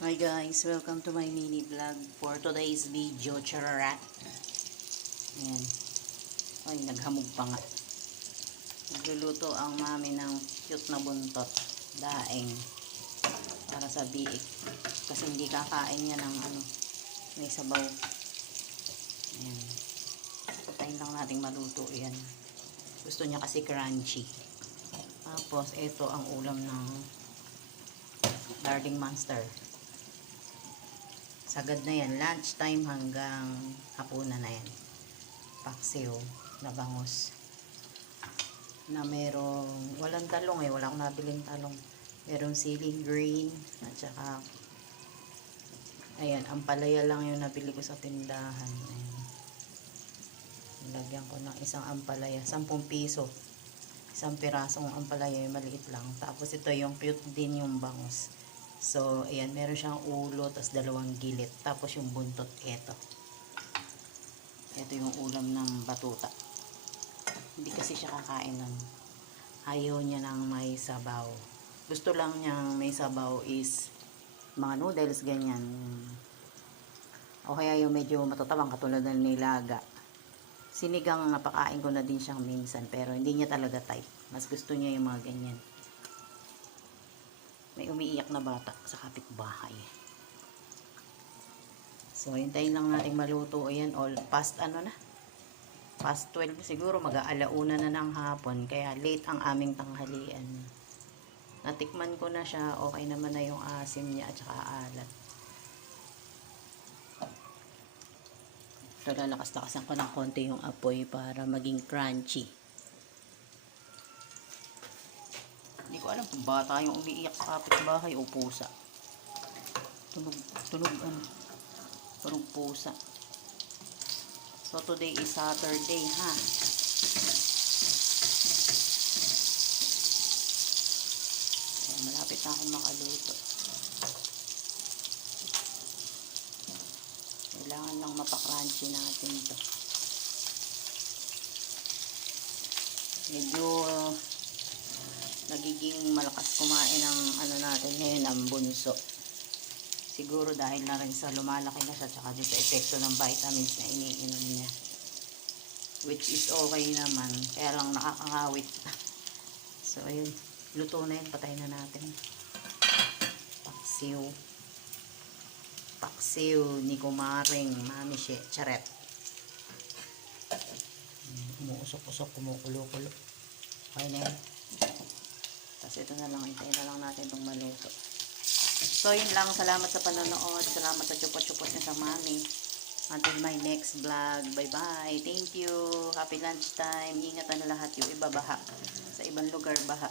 Hi guys, welcome to my mini vlog for today's video, chararat. Ayan. Ay, naghamog pa nga. Nagluluto ang mami ng cute na buntot. Daeng. Para sa biik. Kasi hindi kakain niya ng ano, may sabaw. Ayan. Patayin lang nating maluto yan. Gusto niya kasi crunchy. Tapos, ito ang ulam ng Darling Monster. Sagad na yan. Lunch time hanggang hapunan na yan. Paksiw na bangus. Na merong, walang talong eh. Wala akong nabiling talong. Merong siling green. At saka, ayan, ampalaya lang yung nabili ko sa tindahan. Ayan. Lagyan ko ng isang ampalaya. 10 piso. Isang pirasong ampalaya yung maliit lang. Tapos ito yung cute din yung bangus. So, ayan, meron siyang ulo, tapos dalawang gilid. Tapos yung buntot, eto. Ito yung ulam ng batuta. Hindi kasi siya kakain nun. Ayaw niya ng may sabaw. Gusto lang niyang may sabaw is mga noodles, ganyan. O kaya yung medyo matatabang katulad ng nilaga. Sinigang napakain ko na din siyang minsan, pero hindi niya talaga type. Mas gusto niya yung mga ganyan. May umiiyak na bata sa kapitbahay. So, hintayin lang natin maluto. Ayan, all past ano na? Past 12 siguro, mag-aalauna na ng hapon. Kaya late ang aming tanghalian. Natikman ko na siya. Okay naman na yung asim niya at saka alat. So, lalakas-lakasan ko ng konti yung apoy para maging crunchy. Hindi ko alam kung bata yung umiiyak sa kapitbahay o pusa. Tunog, tunog ano. Parang pusa. So today is Saturday ha. Kaya malapit na akong makaluto. Kailangan lang mapakrunchy natin to. Medyo nagiging malakas kumain ang ano natin ngayon ang bunso. Siguro dahil na rin sa lumalaki na siya tsaka din sa epekto ng vitamins na iniinom niya. Which is okay naman kaya lang nakakangawit. So ayun. Luto na yun patay na natin. Paksiw. Paksiw ni kumaring mami she charet umuusok-usok kumukulo-kulo. Okay na yun tapos ito na lang, hintayin na lang natin itong maluto. So, yun lang. Salamat sa panonood. Salamat sa chupot-chupot niya sa mami. Until my next vlog. Bye-bye. Thank you. Happy lunchtime. Ingatan lahat yung iba baha. Sa ibang lugar baha.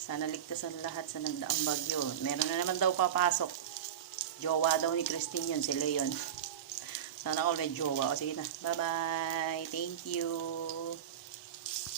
Sana ligtasan lahat sa nagdaang bagyo. Meron na naman daw papasok. Jowa daw ni Christine yun. Si Leon. Sana all may jowa. O sige na. Bye-bye. Thank you.